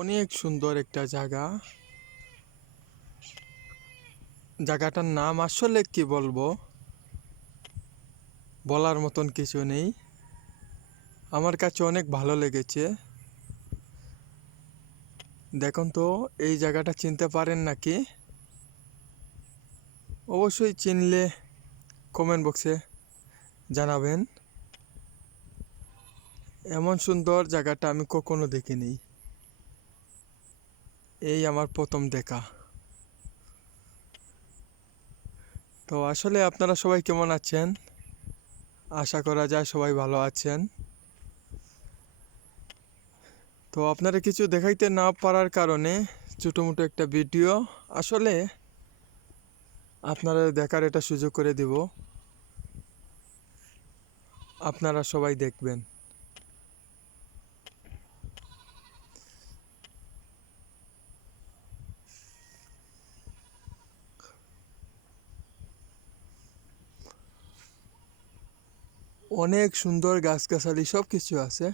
অনেক সুন্দর একটা জায়গা। জায়গাটার নাম আসলে কি বলবো, বলার মতন কিছু নেই। আমার কাছে অনেক ভালো লেগেছে। দেখুন তো, এই জায়গাটা চিনতে পারেন নাকি? অবশ্যই চিনলে কমেন্ট বক্সে জানাবেন। এমন সুন্দর জায়গাটা আমি কখনো দেখিনি। এই আমার প্রথম দেখা। তো আসলে আপনারা সবাই কেমন আছেন? আশা করা যায় সবাই ভালো আছেন। তো আপনারা কিছু দেখাইতে না পারার কারণে ছোটোমোটো একটা ভিডিও আসলে আপনারা দেখার এটা সুযোগ করে দিব। আপনারা সবাই দেখবেন। অনেক সুন্দর গাছগাছালি সব কিছু আছে।